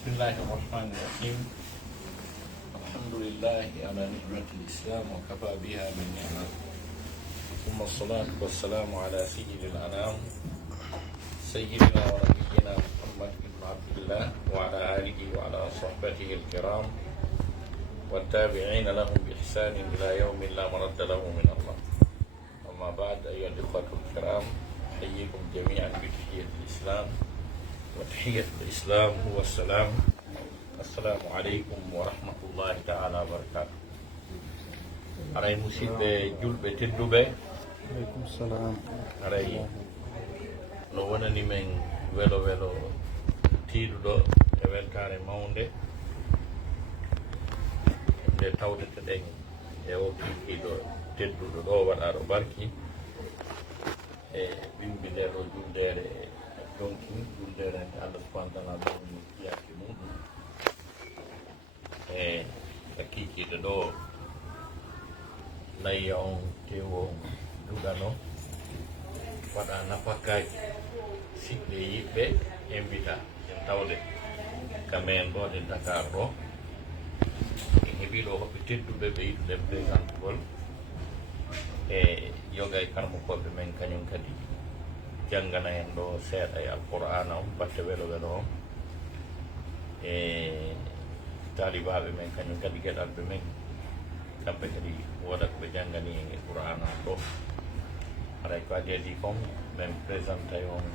بسم الله الرحمن الرحيم. الحمد لله على نعمة الإسلام وكفى بها من نعمة، ثم الصلاة والسلام على سيد الأنام سيدنا ونبينا محمد بن عبد الله وعلى آله وعلى صحبته الكرام والتابعين لهم بإحسان إلى يوم لا مرد له من الله. أما بعد، أيها الإخوة الكرام، أحييكم جميعا بتحية الإسلام، وتحية الإسلام هو السلام. السلام عليكم ورحمة الله تعالى وبركاته. على مسيد جلبة تدوبة. عليكم السلام. على no wonani men welo tiiɗuɗo e weltare mawde nde tawdete ɗen e o kiikiiɗo tedduɗo ɗo waɗaɗo barki e ɓimbi nde ɗo juldere donki juldere nde Allah subhanahu wa ta'ala ɗoni yaki muɗum e kiikiiɗo ɗo layya on tewo on duɗano waɗa nafakaji siɓɓe yiɓɓe invita en tawde kamen ɗo ɗe Dakar ɗo en heeɓi ɗo hoɓɓe tedduɓe ɓe yiɗuɗe présentugol e yoga e karmokoɓe men kañum kadi janggana en ɗo seeɗa e alqur'ana on batte welo on e talibaɓe men kañum kadi gueɗalɓe men kamɓe kadi woda koɓe janggani en e qur'ana on ɗo. Haray ko adi adi kom men présentay on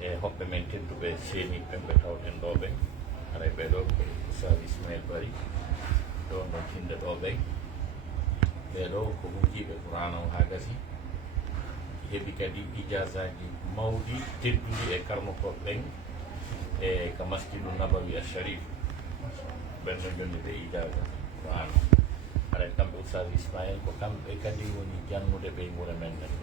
e hoɓɓe men tedduɓe seeniɓe ɓe tawɗen ɗo ɓe. Haray ɓeɗo ko Oustaz Ismail Bari ɗo no tinde ɗo ɓe, ɓeɗo ko hunjiɓe qur'ana o ha gasi, heeɓi kadi ijasaji mawɗi tedduɗi e karmokoɓe ɓen e ka Masjidu Nabawi Al-Sharif ɓenno jonni ɓe ijasa qur'ana. Haray kamɓe Oustaz Ismail ko kamɓe kadi woni jannude ɓe wuro men nen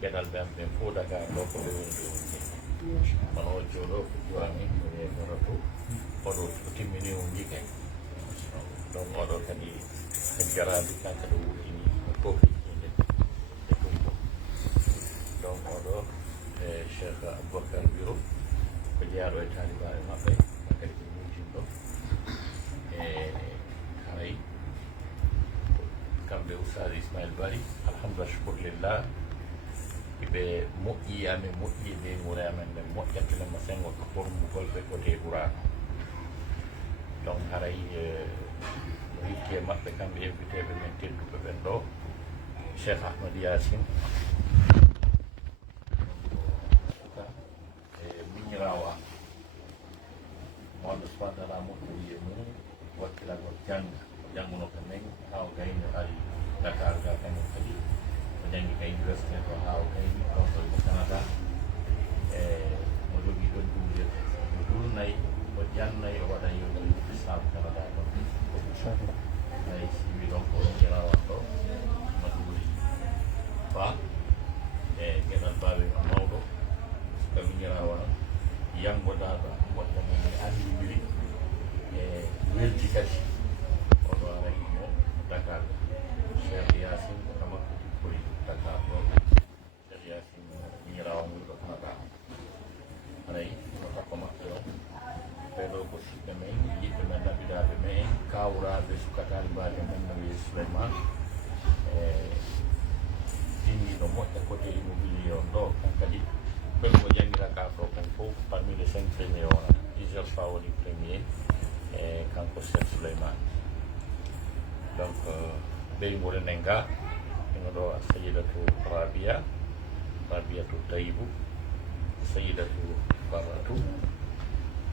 gueɗal ɓe am ɓen fof Dakar ɗo ko ɓe woni ɓe woni kono o jooɗo ko juwami o yeeɗoro to oɗo o timmini o jiike donc oɗo kadi en jaradi kanko ɗo wurtini o tofitinde e tumbo. Donc oɗo e Cheikh Aboubacar Biro ko jeeyaɗo e talibaɓe maɓɓe kadi ko wurtinɗo e haray kamɓe Oustaz Ismail Bari alhamdulillah shukrlillah ɓe moƴƴi amen moƴƴi ɓe wure amen ɓe moƴƴatulema sengo ko formugol ɓe kote Qur'an. Donc haray no hikki e maɓɓe kamɓe inviteɓe men tedduɓe ɓen ɗo Cheikh Ahmad Yasin e miñirawa mo Allah subhanahu wa ta'ala moƴƴiri e mum wakkilagol jannguno ko men ha o gayni ari Dakar ga kañum kadi o janggi ka université to ha o gayni ɗon ɗo mo Canada e mo jogui ɗon duuɓi mo durnayi o jannayi o waɗa yewgal islam Canada ɗon ayi siwi ɗon ko jerawan ɗo maduuri ba e gueɗal baɓe ma mawɗo ko miñirawa yangodaɗo moƴƴa mum e andidiri e welti kadi oɗo ara imo Dakar. Cheikh Yasin ko kamakko koye Dakar ɗo Cheikh Yasin miñirawa mum ɗo Canada. Haray no hakko maɓɓe o ɓeɗo ko siɓɓe men yiɓɓe men ɗaɓɓiraɓe men kawraɓe sukatali mbaɗe men no wiye Souleymane e dinniɗo moƴƴa côté immobilier on ɗo kan kadi ɓen ko jangguira ka ɗo kon fof parmi les 5 premiers wonata IGELFA woni premier e kanko Cheikh Souleymane. Donc ɓey wure nden ga ino ɗo a sayidatu Rabiatu Tayibu, a sayidatu Baratu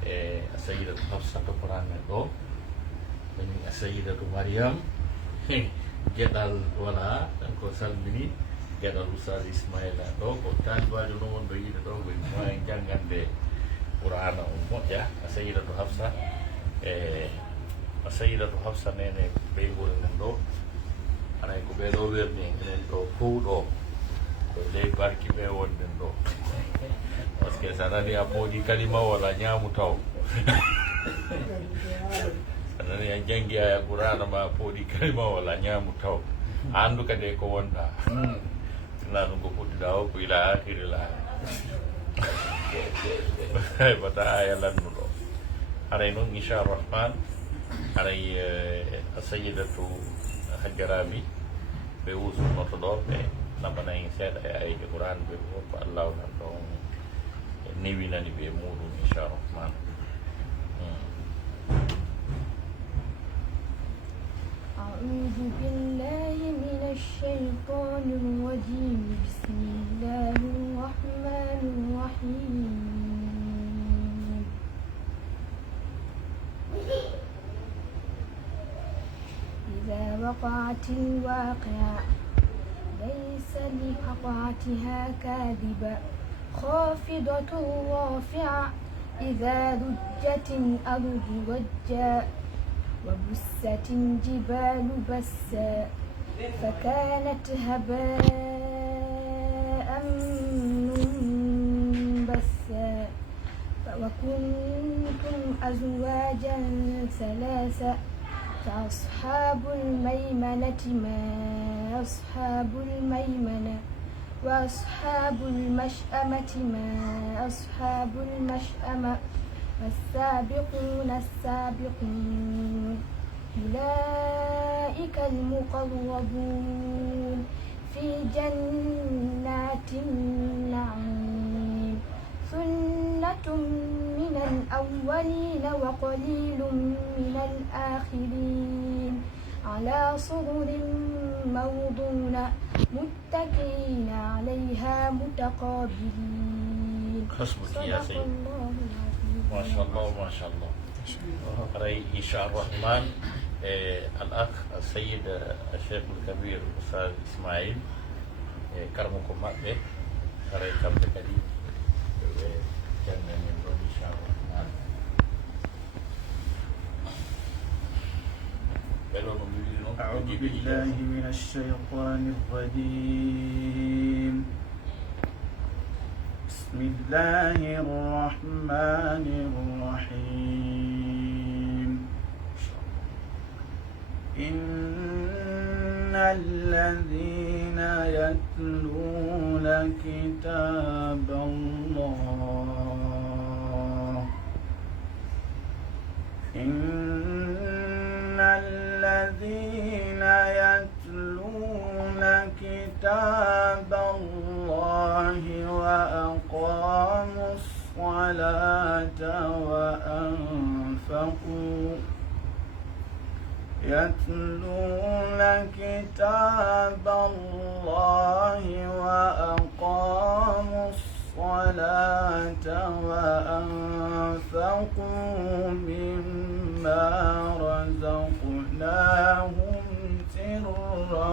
e a sayidatu Hafsatu Quramen ɗo ɓeni a sayidatu Mariam gueɗal voilà ko salmini gueɗal Oustaz Ismaila ɗo ko talibajo no wonɗo yiide ɗo koye moyen janggande Qur'ana o moƴƴa a sayidatu Hafsa e a sayidatu Hafsa nene ɓey wure nden ɗo. Haray ko ɓeɗo werni enen ɗo fof ɗo ko ley barki ɓe wonɗen ɗo par ce que sa nani a mooƴi kalima wala ñaamu taw sa nani a janggi aya Qur'ana ma a pooɗi kalima wala ñaamu taw andu kadi ko wonɗa sina ɗum ko fuɗɗiɗa o ko ila akhiri la bata aya lannuɗo haray noon inchalrahman haray a sayidatu hajjarabi ɓe wusurnoto ɗo ɓe nambanayi seeɗa e ayde qouran ɓe fof ko allahu nan ɗon newinani ɓe muɗum inchalrahman. أعوذ بالله من الشيطان الرجيم بسم الله الرحمن الرحيم إذا وقعت الواقعة ليس لوقعتها كاذبة خافضة رافعة إذا رجت الأرض رجا وبست الجبال بسا فكانت هباء منبثا وكنتم أزواجا ثلاثا فأصحاب الميمنة ما أصحاب الميمنة وأصحاب المشأمة ما أصحاب المشأمة والسابقون السابقون أولئك المقربون في جنات النعيم ثلة من الأولين وقليل من الآخرين على سرر موضونة متكئين عليها متقابلين. حسبك يا سيدي. ما شاء الله ما شاء الله. قرأي إن شاء الرحمن الأخ السيد الشيخ الكبير الأستاذ إسماعيل كرمكم مأبه قرأي كم تكلي جنة من رب إن شاء الرحمن. أعوذ بالله من الشيطان الرجيم. بسم الله الرحمن الرحيم. إن الذين يتلون كتاب الله إن الذين يتلون كتاب الله وأقاموا الصلاة يتلون كتاب الله وأقاموا الصلاة وأنفقوا مما رزقناهم سرا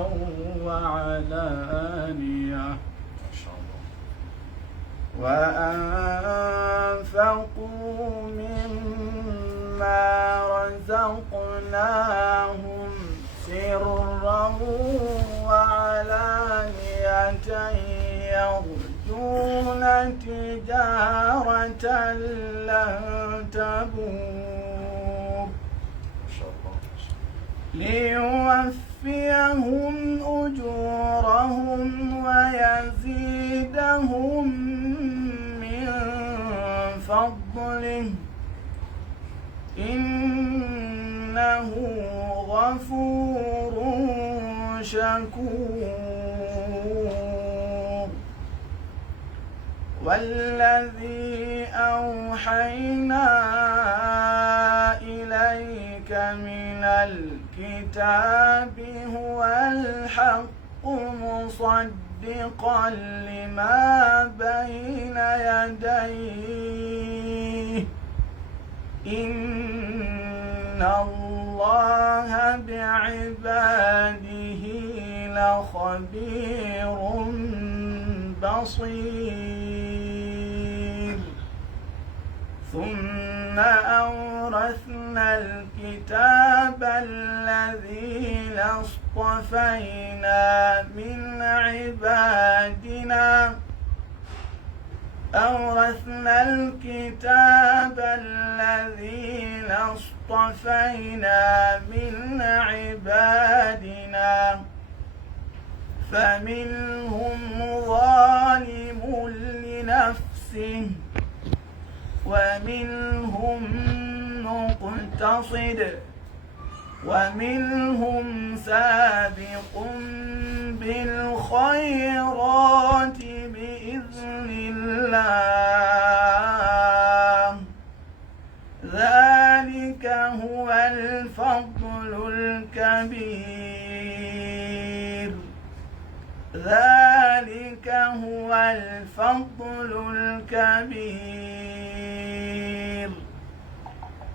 وعلانية وأنفقوا مما رزقناهم سرا وعلانية يرجون تجارة لن تبور ليوفيهم أجورهم ويزيدهم من فضله إنه غفور شكور والذي أوحينا إليك من الكتاب هو الحق مصدقا لما بين يديه إن الله بعباده لخبير بصير ثم أورثنا الكتاب الذين اصطفينا من عبادنا أورثنا الكتاب الذين اصطفينا من عبادنا فمنهم ظالم لنفسه ومنهم مقتصد ومنهم سابق بالخيرات بإذن الله ذلك هو الفضل الكبير ذلك هو الفضل الكبير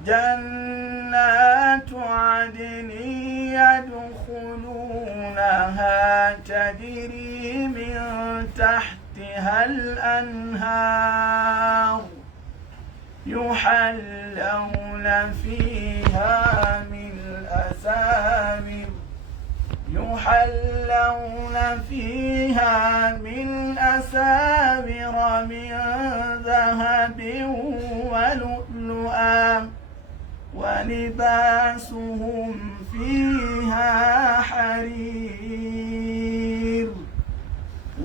جنات عدن يدخلونها تجري من تحتها الأنهار يحلون فيها من أساور من ذهب ولؤلؤا ولباسهم فيها حرير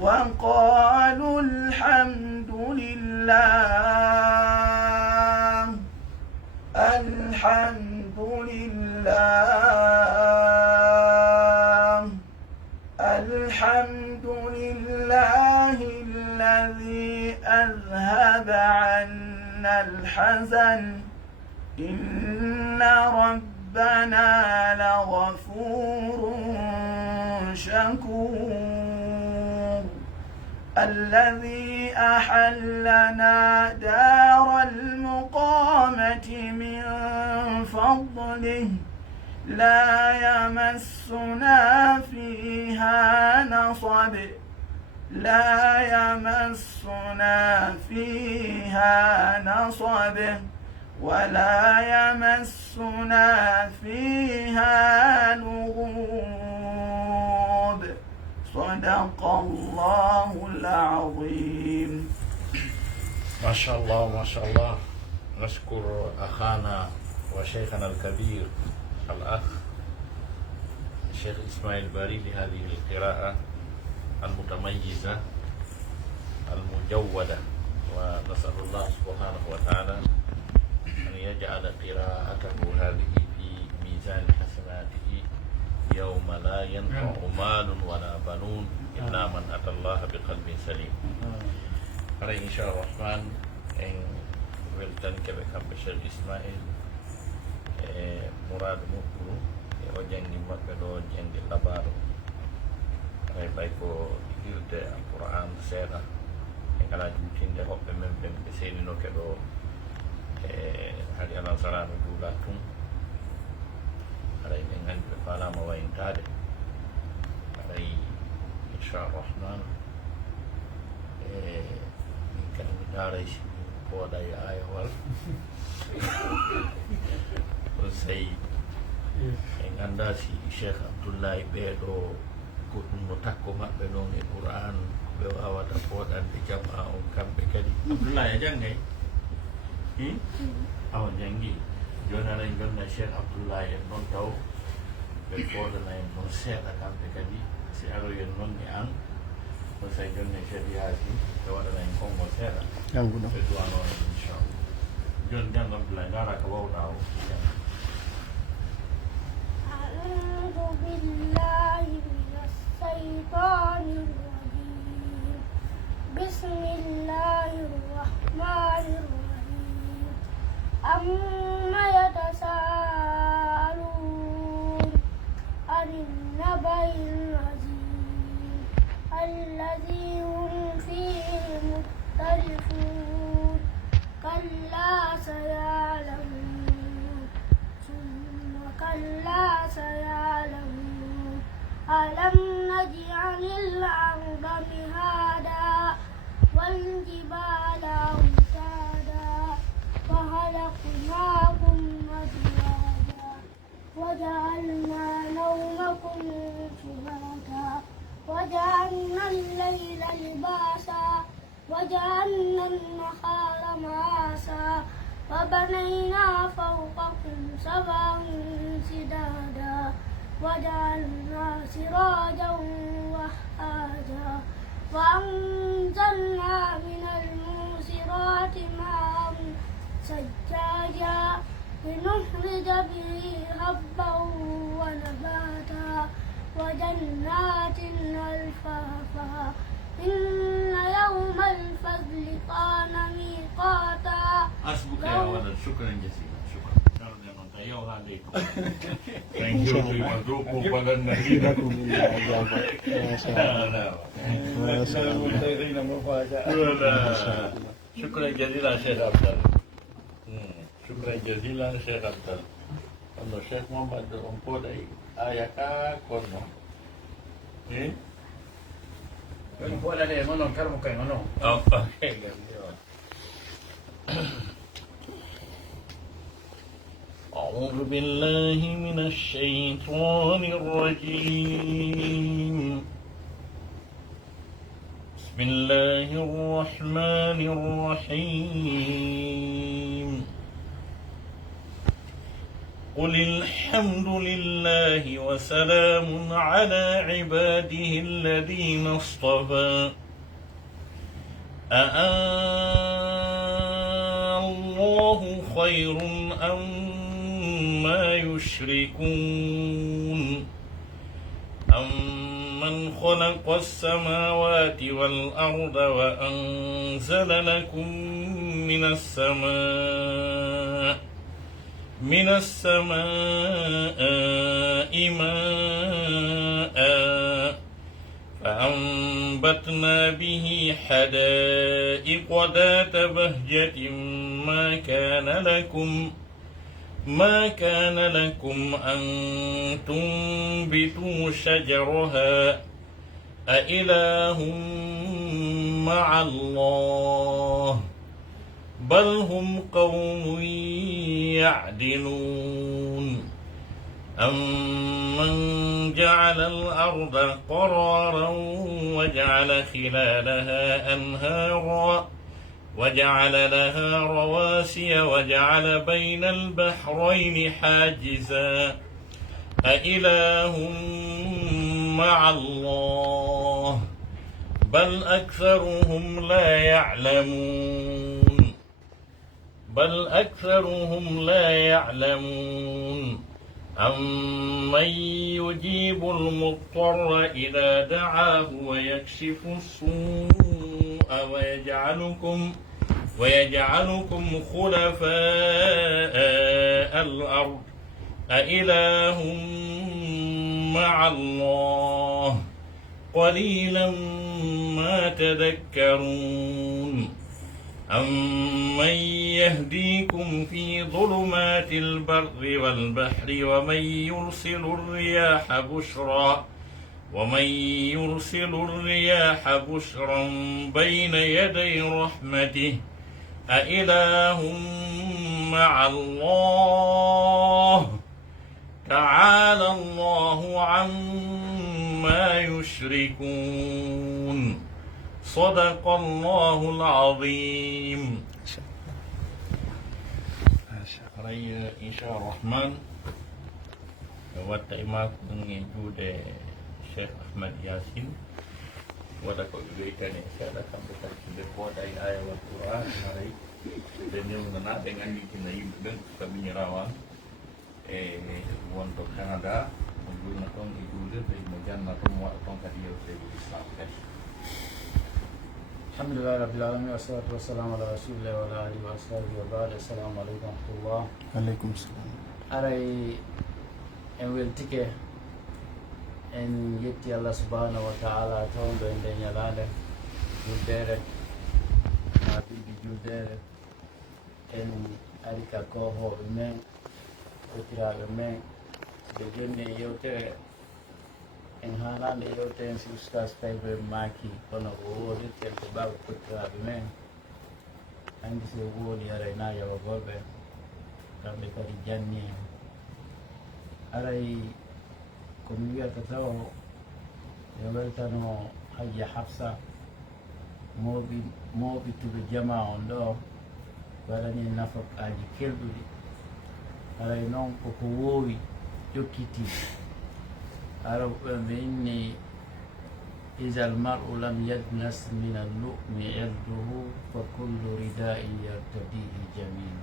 وقالوا الحمد لله الذي أذهب عنا الحزن إن ربنا لغفور شكور الذي أحلنا دار المقامة من فضله لا يمسنا فيها نصب ولا يمسنا فيها لغوب صدق الله العظيم. ما شاء الله ما شاء الله. نشكر أخانا وشيخنا الكبير الأخ الشيخ إسماعيل باري لهذه القراءة المتميزة المجودة، ونسأل الله سبحانه وتعالى أن يجعل قراءته هذه في ميزان حسناته يوم لا ينفع مال ولا بنون إلا من أتى الله بقلب سليم. إن شاء الله الرحمن welcome keɓe kamɓe Cheikh Ismail Mouradou Moukourou o jangi maɓɓe ɗo jangde labaɗo ɓay ko hirde alquran seeɗa e kala jutinde hoɓɓe men ɓen ɓe seedinoke ɗo e haadi alansarano duula tun aɗay ɓe gandi ɓe falama wayintade aɗay inchalrahman min kadi mi daaray pooɗa e ayowal o sayi en anda si Cheikh Abdoullahi ɓeeɗo goɗɗum no takko maɓɓe noon e Qur'an ɓe wawata pooɗande jama on kamɓe kadi. Abdoullahi a janggay awa jangi joni aɗa jonna Cheikh Abdoullahi en noon taw ɓe pooɗana en noon seeɗa kamɓe kadi si aroyen noon e an o say jonne Cheikh Yasin ɓe waɗana en konngol seeɗa ɓe duwanoon inchallah. joni jang Abdoullahi ndara ko wawɗa o. أعوذ بالله من الشيطان الرجيم بسم الله الرحمن الرحيم أما يتساءلون عن النبأ العظيم الذي هم فيه مختلفون كلا سيعلمون ثم كلا سيعلمون ألم نجعل الأرض مهادا والجبال أوتادا وخلقناكم أزواجا وجعلنا نومكم سباتا وجعلنا الليل لباسا وجعلنا النهار معاشا وبنينا فوقكم سبعا شدادا وجعلنا سراجا وهاجا وأنزلنا من المعصرات ماء لنخرج به حبا ونباتا وجنات ألفافا إن يوم الفصل كان ميقاتا. حسبك يا ولد. شكرا جزيلا. شكرا. Thank you terima kasih kepada Nabi. شكرا جزيلا شيخ عبدال. شكرا جزيلا شيخ عبدال. Kalau Syekh Muhammad Ompo dari ayat kono. Kalau buat ada yang mana, kalau bukan mana. Oh, okey. أعوذ بالله من الشيطان الرجيم. بسم الله الرحمن الرحيم. قل الحمد لله وسلام على عباده الذين اصطفى الله خير أما يشركون أمن خلق السماوات والأرض وأنزل لكم من السماء ماء فأنبتنا به حدائق ذات بهجة ما كان لكم أن تنبتوا شجرها أإله مع الله بل هم قوم يعدلون أمن جعل الأرض قرارا وجعل خلالها أنهارا وجعل لها رواسي وجعل بين البحرين حاجزا أإله مع الله بل أكثرهم لا يعلمون أمن يجيب المضطر إذا دعاه ويكشف السوء ويجعلكم خلفاء الأرض أإله مع الله قليلا ما تذكرون أمن يهديكم في ظلمات البر والبحر ومن يرسل الرياح بشرا بين يدي رحمته أإله مع الله تعالى الله عما يشركون صدق الله العظيم. Raya Insya Rahman Wata'imak mengijude Syekh Ahmad Yasin Wada kau juga ikan Insya Allah sampai sudah kuadai ayat Al-Quran hari dan yang menak dengan bikin lagi dan kami nyerawang untuk Kanada menggunakan ijude dari majan atau muat tong kadia dari Islam. Alhamdulillah Rabbil Alamin wassalatu wassalamu ala Rasulillah wa ala alihi wa ashabihi wa ba'd. Assalamualaikum warahmatullahi wabarakatuh. Waalaikumsalam. Aray en weltike en yetti Allah subhanahu wa ta'ala tawdo en de nyalande juldere ma bindi juldere en arika ko hoɓe men kotiraɓe men ɓe jonni yewtere en haalande yewtere en si oustas Tayba maki kono o woodi tempo ɓaɓe kotiraɓe men andi so woodi aray na yawa golɓe kamɓe kadi janni en aray komi wiyata taw yo weltano Hajja Hafsa moɓituɓe jama on ɗo waɗani nafakaji kelɗuɗi aray noon koko wowi ƴokkiti araɓe ɓe inni إذا المرء لم يدنس من اللؤم عرضه فكل رداء يرتديه جميل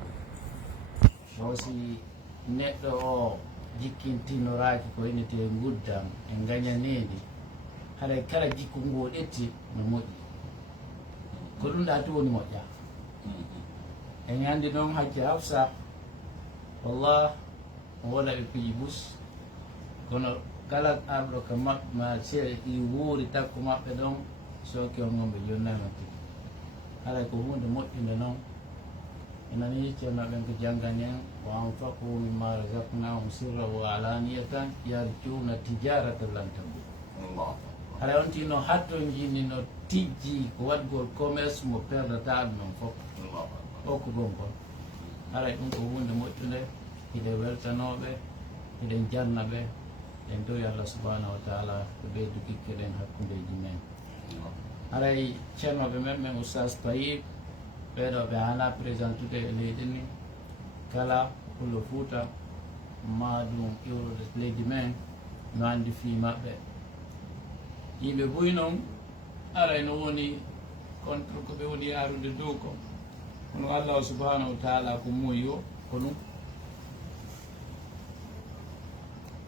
wosi neɗɗo o jikkintinoraki ko inete guddam e gañanedi haɗa kala jikku ngo ɗetti no moƴƴi ko ɗum ɗa to woni moƴƴa e ñande noon hajji Hafsa wallah o waɗa ɓe piiji bus kono kala arɗo ka maɓɓe ma see ɗi wuuri takko maɓɓe ɗon soke on gonɓe jonnama tigi haɗa ko hunde moƴƴude noon enani ceerno ɓen ko janggani en wa anfaqu mimma razaqnahum sirra wa alaniyatan yarjuna tijarata lan tabur haɗa on tino hatto jinni no tijji ko waɗgol commerce mo perdata ɗum noon fof o ko gonkon haɗa ɗum ko hunde moƴƴude hiɗe weltanoɓe hiɗen jarnaɓe en dowi Allah subhanahu wa taala ko ɓeydu kikkeɗen hakkudeji men haɗay ceernoɓe men ɓen oustas Tayib ɓeɗo ɓe hana présentude e leydi ni kala pullo Fuuta ma ɗum iwrude leydi men no andi fi maɓɓe yimɓe boyi noon aray no woni contre ko ɓe woni yarude dow ko kono Allah subhanahu wa taala ko muuyi o ko ɗum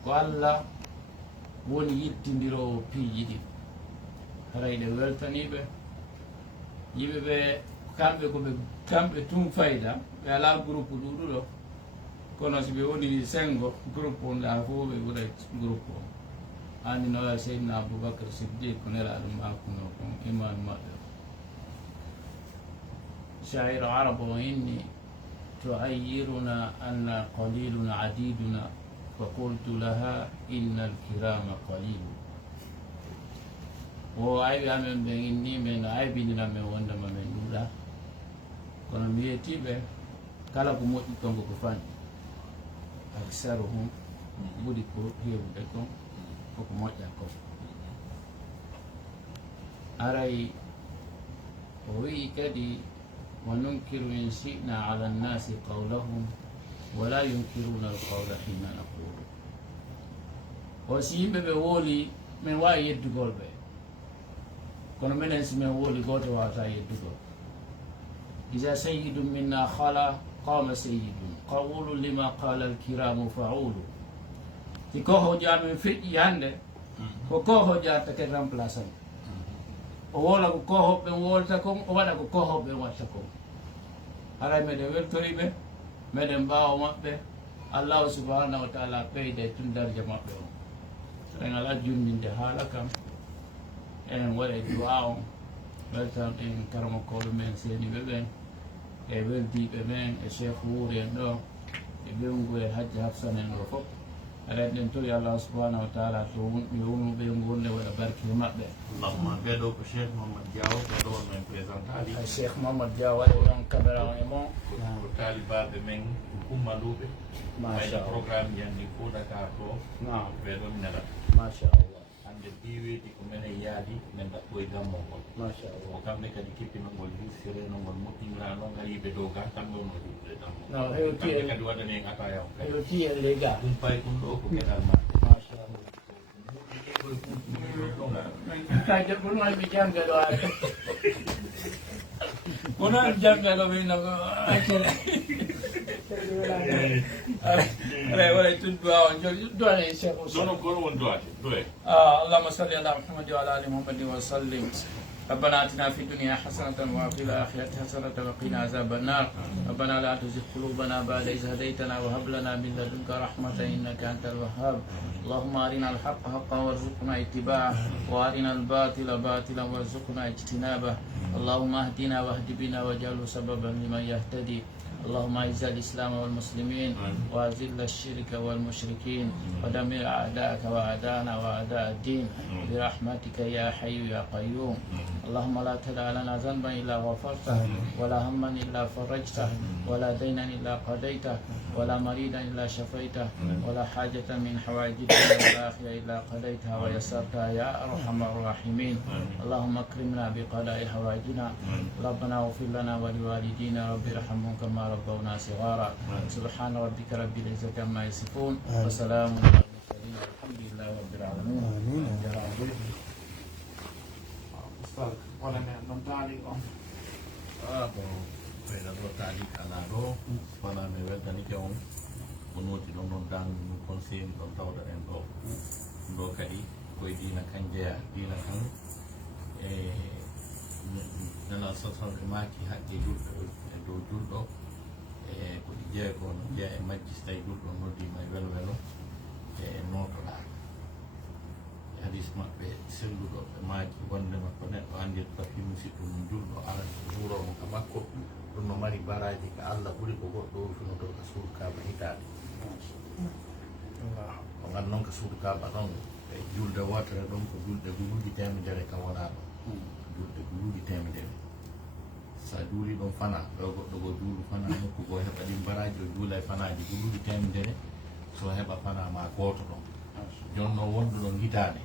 ko Allah woni yittidirowo piiji ɗi haray ɗe weltaniɓe yimɓeɓe kamɓe kamɓe tum fayda ɓe ala groupe ɗuɗuɗo kono so ɓe woni sengo groupe on ɗa fof ɓe ɓuuray groupe o hani noya Seydina Aboubacar Siddiq ko nelaɗo makuno ko imam maɓɓe شاعر عرب وإني تؤيرنا أن قليل عديدنا فقلت لها إن الكرام قليل وعيب أمن بإني من عيب لنا من وندم من دولا كنا ميتيبه كلا كموت كم كفان أكثرهم بديكو هي بديكم كموت يكم أري وي كدي وننكر إن شئنا على الناس قولهم ولا ينكرون القول حين نقول وسيبه بولي من واي يدقول به كنا من اسمه ولي قوت واتا يدقول إذا سيد منا خلا قام سيد قول لما قال الكرام فعول تكوه جاء من فتي عنده وكوه جاء تكرم بلاسن وولا كوه بن وولتكم ولا كوه بن واتكم على مدى weltoriɓe meɗen mbawa maɓɓe Allah subhanahu wa taala ɓeyde tun darja maɓɓe o so en ala jundinde haala kam enen waɗe du'a on weltanɗen karamakoɓe men seniɓe ɓen e weldiɓe men e cheikh wuuri en ɗo e ɓewngu e hajji Hafsan en ɗo fof aɗa ɗen tori Allah subhanahu wa taala to wonɓe wonɓe gonne waɗa barke maɓɓe allahuma ɓeɗo ko cheikh Mamadou Diaw ɓeɗo on men présentali cheikh Mamadou Diaw waɗe on caméra on e mon ko talibaɓe men kummaluɓe mayde programme jandi fo Dakar to ɓeɗon nela machallah hande diweji ko menen yaadi men ɗaɓɓoye gammo ngol machallah o kamɓe kadi kippinongol hirsireno ngol moƴƴinirano gariɓe dow ga kamɓe ono juɗɗe dammo kamɓe kadi waɗani en ataya o kadi heɓti en les gars ɗum pay ɗum ɗo ko keɗal maɓɓe machallah kaje ɓurno mi jamɓe ɗo are wono mi jamɓe ɗo wino accere aɗa waɗa tun duwa on joni duwane cheikh dono goro won duwate duwe اللهم صل على محمد وعلى ال محمد وسلم ربنا اتنا في الدنيا حسنه وفي الاخره حسنه وقنا عذاب النار ربنا لا تزغ قلوبنا بعد إذ هديتنا وهب لنا من لدنك رحمه انك انت الوهاب اللهم ارنا الحق حقا وارزقنا اتباعه وارنا الباطل باطلا وارزقنا اجتنابه اللهم اهدنا واهد بنا واجعله سببا لمن يهتدي اللهم اعز الاسلام والمسلمين واذل الشرك والمشركين ودمر اعداءك واعداءنا واعداء الدين برحمتك يا حي يا قيوم اللهم لا تدع لنا ذنبا الا غفرته ولا هما الا فرجته ولا دينا الا قضيته ولا مريضا الا شفيته ولا حاجه من حوائج الدنيا والاخره الا قضيتها ويسرتها يا ارحم الراحمين اللهم اكرمنا بقضاء حوائجنا ربنا اغفر لنا ولوالدينا رب ارحمهم كما ربونا صغارا سبحان ربك رب العزة عما يصفون وسلام على المرسلين والحمد لله رب العالمين آمين Ustaz, wala na nang tali ko. ɓeyɗa ɗo taali ala ɗo wala mi weltanike on wonoti ɗon ɗon dangu conseil ɗon tawɗa en ɗo ɗo kadi koye dina kan jeeya dina kan e nana sosan ɓe maaki haqqe julɗo e dow julɗo e ko ɗi jeeya ko no jeeya e majji so tawi julɗo noddima e welo welo e notoɗa hadis maɓɓe selluɗo ɓe maaki wonde makko neɗɗo andir papi musidɗo mum julɗo ara juuromo ka makko ɗum no mari baraji ka Allah ɓuuri ko goɗɗo orufunoto ka suudu kaaba hitande o gan noon ka suudu kaaba ɗon e julde wotere ɗon ko julɗe guluji temedere kam wona ɗon julɗe guluji temedere sa juuli ɗon fana ɗo goɗɗo go juulu fana nokku go heɓa ɗin baraji o juula e fanaji guluji temedere so heɓa fana ma goto ɗon jonno wonɗo ɗon hitande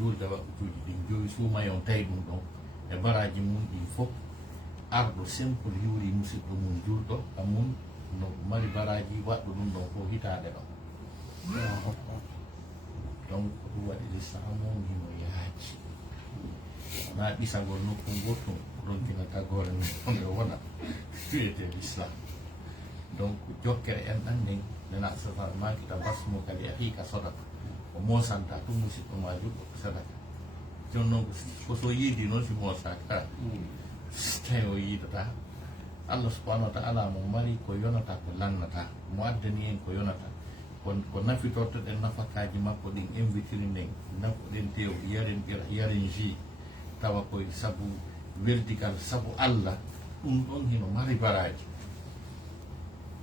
julde waɓɓutuji ɗin joyi suumayon tawi ɗum ɗon e baraji mum ɗin fof arɗo simple hiwri musidɗo mum julɗo amun no mari baraji waɗɗo ɗum ɗon fof hitande ɗon donc ɗum waɗi l'islam on hino yaaji wona ɗisagol nokku gotum rontina tagore nde wona wiyete l'islam donc jokkere en ɗan nden nena sata makita basmo kadi a hiika sodata o mosanta tum musidɗo ma juɗɗo ko sadaka joni noon ko so yiidi noon si mosaka tawi o yiidata Allah subhanahu wa ta'ala mo mari ko yonata ko lannata mo addani en ko yonata ko nafitortoɗen nafakaji makko ɗin invitiri nden nafoɗen tew yaren ji tawa koye saabu weldigal saabu Allah ɗum ɗon hino mari baraji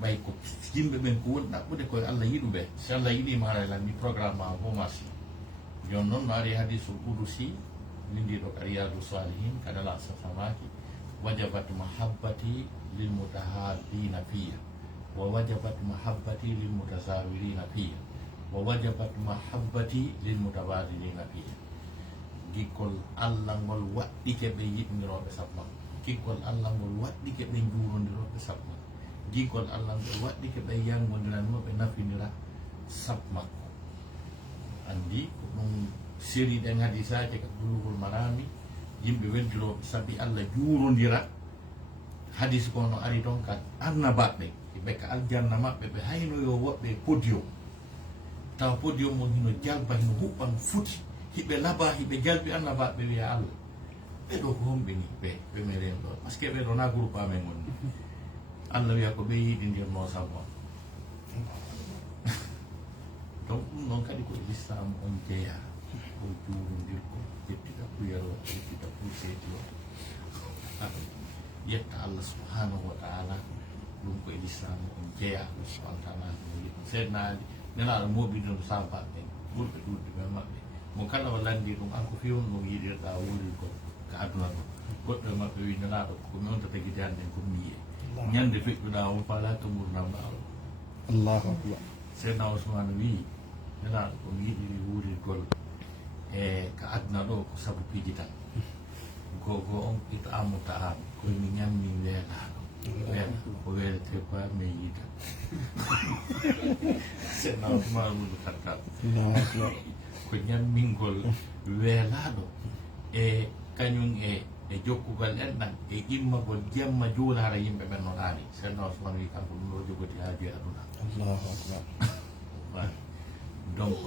ɓay ko yimɓe ɓen ko woni ɗaɓɓude koye Allah yiɗuɓe si Allah yiɗima haɗa lanni programme ma fo marsi joni noon no ari hadisul qudusi windiɗo ka riyadu salihin kada la sasamaki wajabat mahabbati lil mutahaddina fiya wa wajabat mahabbati lil mutasawirina fiya wa wajabat mahabbati lil mutabadilina fiya gikkol Allah ngol waɗɗike ɓe yiɗdiroɓe sabma gikkol Allah ngol waɗɗike ɓe juurodiroɓe sabma gikkol Allah ngol waɗɗike ɓe yangodirano ɓe nafidira sab makko andi ko ɗum série ɗen hadisaje ka Bulughul Marami yimɓe weddiroɓe saabi Allah juurodira hadis ko no ari ɗon ka annabaɓe ɓe ka aljanna maɓɓe ɓe haynoyo woɓɓe podium taw podium mon hino jalba hino huɓɓa no futi hiɓe laba hiɓe jalbi annabaɓe wiya Allah ɓeɗo ko homɓe ni ɓe meren ɗo par ce que ɓeɗo na groupe amen gonni Allah wiya ko ɓe yiɗidirno sabma donc ɗum noon kadi ko l'islam on jeeya o juurodir ko ƴettita kuyero ƴettita puseeti o yetta Allah subhanahu wa ta'ala ɗum ko l'islam on jeeya subhanahu wa ta'ala seydna Ali nenaɗo moɓidino sabaɓe ɓurɓe ɗuɗɗe ɓe maɓɓe mo kala o landi ɗum an ko fiwon ɗum yiɗirɗa wurirgol ka aduna ɗo goɗɗo e maɓɓe wi nenaɗo komi on tata guide hande komi yiye ñande feƴƴuɗa on fala to gurnamɗa o Allahu akbar seydna Ousmane wi nenaɗo komi yiɗiri wurirgol e ka aduna ɗo ko saabu piiji tan gogo on ito amuta am koymi ñammi weelaɗo weela ko weelete ba mi yiita seydna Ousmane muɗu kattal ko ñammingol weelaɗo e kañum e jokkugal enɗan e immagol jemma juulare yimɓe ɓen no ɗaani seydna Ousmane wi kanko ɗum ɗo jogoti haaji aduna Allahu akbar donc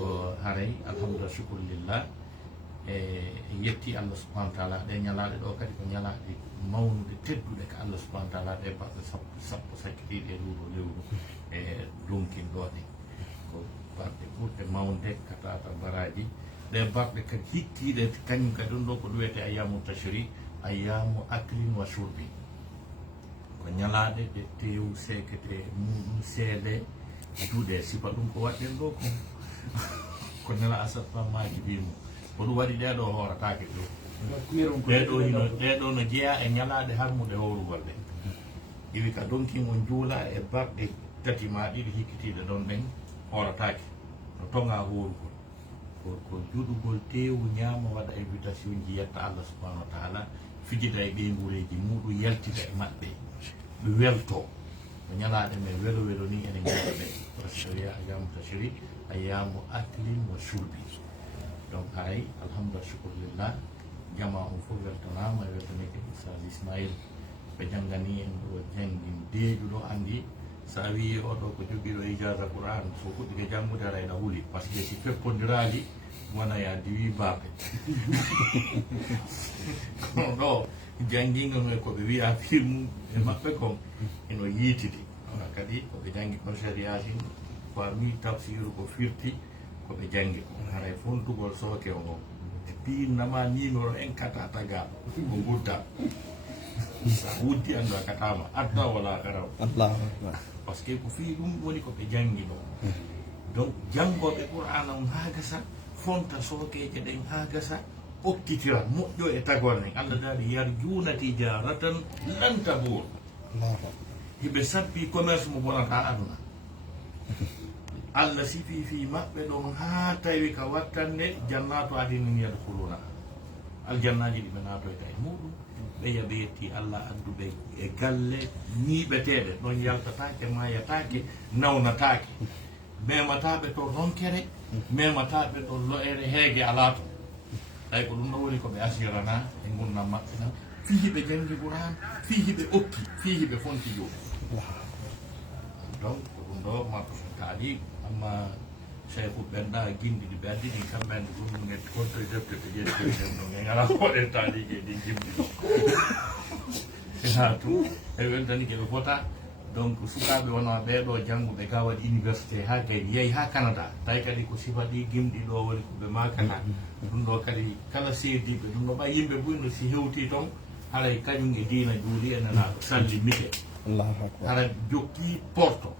haray alhamdulillah shukrulillah e yetti Allah subhanahu wa ta'ala ɗe ñalaɗe ɗo kadi ko ñalaɗe mawnuɗe tedduɗe ka Allah subhanahu wa ta'ala ɗe baɓe sappo sakkitiɗe luuɗo lewru e donkin ɗo ɗe ko barɗe ɓurɗe mawde ka tata baraji ɗe barɗe kadi hikkiɗe kañum kadi ɗum ɗo ko wiyete ayyamu tashri ayyamu aklin wa shurbi ko ñalaɗe ɗe tew sekete muɗum seede juuɗe sifa ɗum ko waɗɗen ɗo ko nela asat pammaji bimo ko ɗum waɗi ɗeɗo horatake ɗo ɗeɗo no jeeya e ñalaɗe harmuɗe howrugol ɗe iwi ka donkimon juula e barɗe tati ma ɗiɗi hikkitiɗe ɗon ɗen horatake no tonga howrugol ko juɗugol tewu ñaama waɗa invitation ji yetta Allah subhanahu wa ta'ala fijida e ɓeygureji muɗum yaltida e maɓɓe ɓe welto ko ñalaɗe men welo welo ni ene ñaɗe presque ayyamu tashri ayyamu aklin wa shurbi donc hay alhamdulillah shukrulillah jama on fof weltanama e weltanike Ustaz Ismail ɓe janngani en ɗo janngin deejuɗo anndi so a wi oɗo ko jogiiɗo ijasa qouran so fuɗɗike janngude ara ena huli par ce que si feppodiraali wona ya diwi baaɓe kono ɗo jannginga no ko ɓe wiya firmu e maɓɓe kon eno yiitidi kadi ko ɓe janngi kon sariyatin fami tafsiru ko firti ko ɓe janngi ko haray fontugol sooke o pinnama numéro en kata taga ko gudda sa wuddi anndu a katama adda wala karaw Allahu akbar. par ce que ko fii ɗum woni ko ɓe janngi ɗo donc janngoɓe qur'ana on ha gasa fonta sookeje ɗen ha gasa okkitira moƴƴo e tagore nden allah daari yarjuna tijaratan lan tabour Allahu akbar. hiɓe sappi commerce mo bonata aduna allah sifi fi maɓɓe ɗon ha tawi ka wattanne jannato adinin yadkhuluna aljannaji ɗi ɓe natoyta e muɗum ɓe yaɓe yetti allah adduɓe e galle ñiiɓeteɗe ɗon yaltatake mayatake nawnatake memataɓe to ronkere memataɓe to lo'ere heege ala to tawi ko ɗum ɗo woni koɓe asirana e gurdam maɓɓe tan fihi ɓe jangi qouran fihi ɓe okki fihi ɓe fonti joni donc ko ɗum ɗo makko so kaali amma cheikhu ɓenɗa guindiɗi ɓe addini kamɓene ɗum e kontoye defte ɓe ƴettiɗen ɗum e ngala koɗen taaliji ɗi gimɗi ɗo ha tout e weltani keɓe fota donc sukaɓe wona ɓeɗo jangguɓe ga waɗi université ha gayni yeehi ha Canada tawi kadi ko sifa ɗi gimɗi ɗo woni koɓe makata ɗum ɗo kadi kala seediɓe ɗum ɗo ɓa yimɓe ɓuyno si hewti toon haray kañum e diina juuli enena sallimite Allahu akbar. hara jokki porto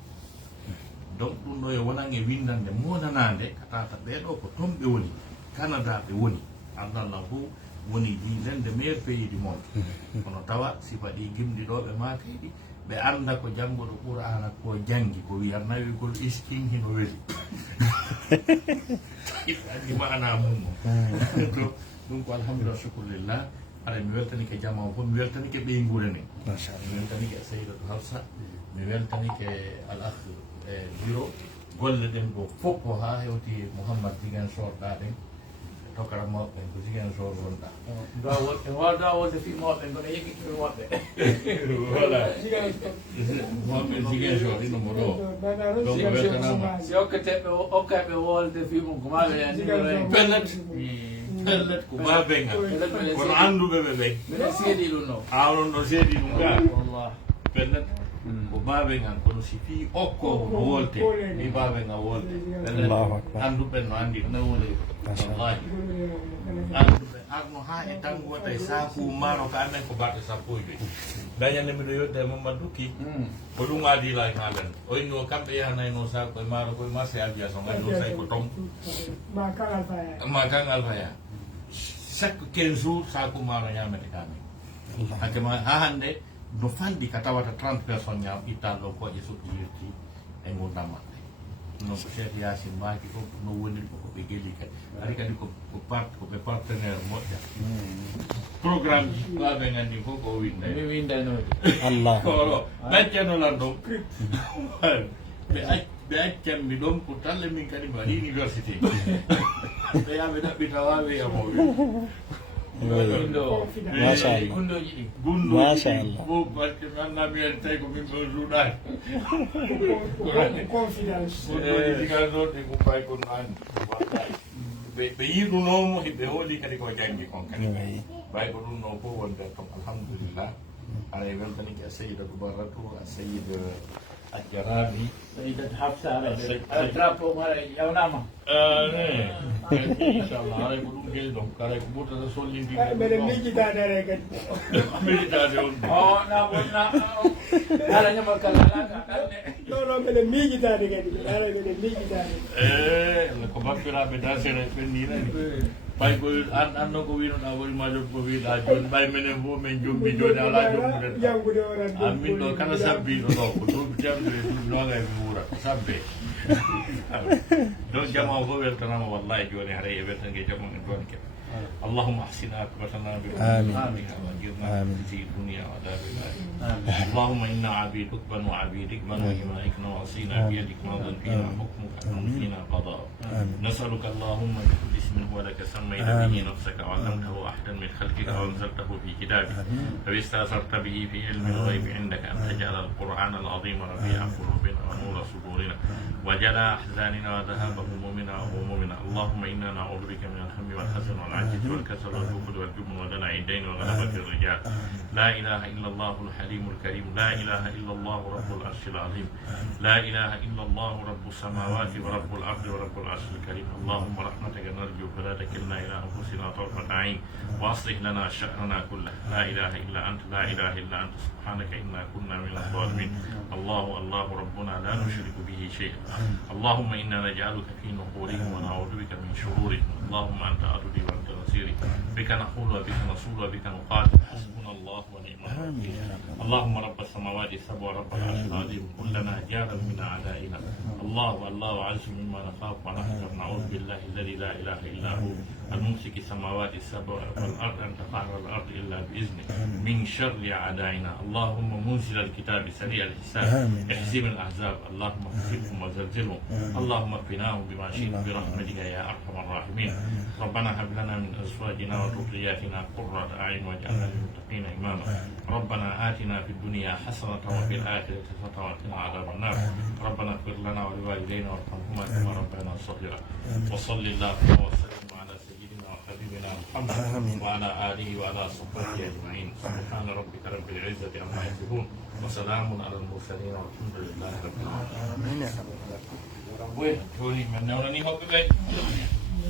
donc ɗum ɗo e wonan e windande monanade katata ɓeɗo ko toon ɓe woni Canada ɓe woni andallah fo woni l'un des meilleurs pays du monde kono tawa sifa ɗi gimɗi ɗo ɓe makayɗi ɓe anda ko janngoɗo qur'ana ko jangi ko wiya nawigol iskin hino weli andi mana mum to ɗum ko alhamdulillah shukrulillah ara mi weltanike jama o fof mi weltanike ɓeygure nden mi weltanike seydatu hafsa mi weltanike al akh bureau golle ɗen ɗo fof ko ha hewti mouhammad Ziguinchor ɗa ɗen tokara mawɓe ko Ziguinchor wonɗa wawda wolde fi mawɓe kono yeggitimi woɓɓe voilà mawɓe Ziguinchor ino mo ɗo donc weltanama si hokkateɓe hokkaɓe wolde fi mum ko maɓe pellet pellet ko babenga kono anduɓe ɓe ɓen minen seedi ɗum no awnon ɗo seedi ɗum ga wallah pellet ko babengan kono si fi okko no wolte mi babenga wolte Allahu akbar. anduɓe no andi no woni wallahi anduɓe arno ha e tangota e saku maro ko annen ko baɗe sappo e joyi dañande miɗo yodde Mamadou Dukki ko ɗum adila e halen o inni o kamɓe yahanayno saku e maaro koye marché aviation gayno tawi ko tom ma kan alfaya chaque 15 jours saku maaro ñamete kamen hakkema ha hande no fandi ka tawata 30 personnes ñam ittal ɗo koƴe soɗɗi yirti e gurdam maɓɓe non ko Cheikh Yasin maki fof no woni ko ɓe gueli kadi ari kadi koɓe partenaire moƴƴa programme ji waɓe gandi fof ko winda mi windanode Allah. oro ɓaccanolan ɗon ɓe accanmi ɗon ko talle min kadi mbaɗi université ɓe yaɓe ɗaɓɓita wawi yamoɓe gundo Masha Allah. gundoji ɗi gundu Masha Allah. fof par ce que mi anda mi tawi ko min ɗo juuɗani gonɗoji digal ɗon ɗe guppay kono andi wallahi ɓe yiɗunomo ɓe hooli kadi ko janggi kon kadi ɓay ko ɗum no fof wonde toon alhamdulillah ara e weltanike a seydatu barratu a seyid a jarani sayyidat hafsa ala drapeau mara yawnama inchallah aray ko ɗum geli ɗon aray ko ɓurtata sollintide mbeɗe miijitade re kadi miijitade on o na ala ñamal kala alane non non mbeɗe miijitade kadi ara mbeɗe miijitade ko baffiraɓe dasere ɓenninani ɓay ko anno ko winoɗa woni major ko wiɗa joni ɓay menen fof min jombi joni ala jombuɗen jangude oran min ɗo kala sabbiɗo ɗo ko duuɓi temɗe e duuɓi nogay mi wuura ko sabbe donc jama o fof weltanama wallahi joni haray e weltangue jamma en ɗon keɓe اللهم احسن عاقبتنا آمين. واجرنا آمين. من خزي الدنيا وعذاب الاخره. اللهم انا عبيدك بنو عبيدك بنو امائك نواصينا بيدك ماض فينا حكمك عدل فينا قضاء. نسالك اللهم بكل اسم هو لك سميت به نفسك وعلمته احدا من خلقك وانزلته في كتابك او استاثرت به في علم الغيب عندك ان تجعل القران العظيم ربيع قلوبنا ونور صدورنا وجلاء احزاننا وذهاب همومنا وغمومنا. اللهم انا نعوذ بك من الهم والحزن والعجز والكسل والبخل والجبن ودلع الدين وغلبة الرجال. لا اله الا الله الحليم الكريم. لا اله الا الله رب العرش العظيم. لا اله الا الله رب السماوات ورب الارض ورب العرش الكريم. اللهم رحمتك نرجو فلا تكلنا الى انفسنا طرفة عين واصلح لنا شأننا كله. لا اله الا انت. لا اله الا انت سبحانك انا كنا من الظالمين. الله ربنا لا نشرك به شيئا. اللهم انا نجعلك في نحورهم ونعوذ بك من شرورهم. اللهم انت عدلي وانت نصيري. بك نقول وبك نصول وبك نقاتل. حسبنا الله ونعم الوكيل. اللهم رب السماوات السبع ورب العرش العظيم كن لنا جارا من اعدائنا. الله عز مما نخاف ونحذر. نعوذ بالله الذي لا اله الا هو الممسك السماوات السبع والارض ان تقع الارض الا باذنه من شر اعدائنا. اللهم منزل الكتاب سريع الحساب احزم الاحزاب. اللهم اخزهم وزلزلهم. اللهم اكفناهم بما شئت برحمتك يا ارحم الراحمين. ربنا هب لنا من ازواجنا وذرياتنا قرة اعين واجعلنا للمتقين اماما. ربنا اتنا في الدنيا حسنة وفي الاخرة حسنة وقنا عذاب النار. ربنا اغفر لنا ولوالدينا وارحمهما كما ربنا صغيرا. وصل اللهم وسلم على سيدنا وحبيبنا محمد وعلى اله وعلى صحبه اجمعين. سبحان ربك رب العزة عما يصفون وسلام على المرسلين والحمد لله رب العالمين. Bueno, Tony, me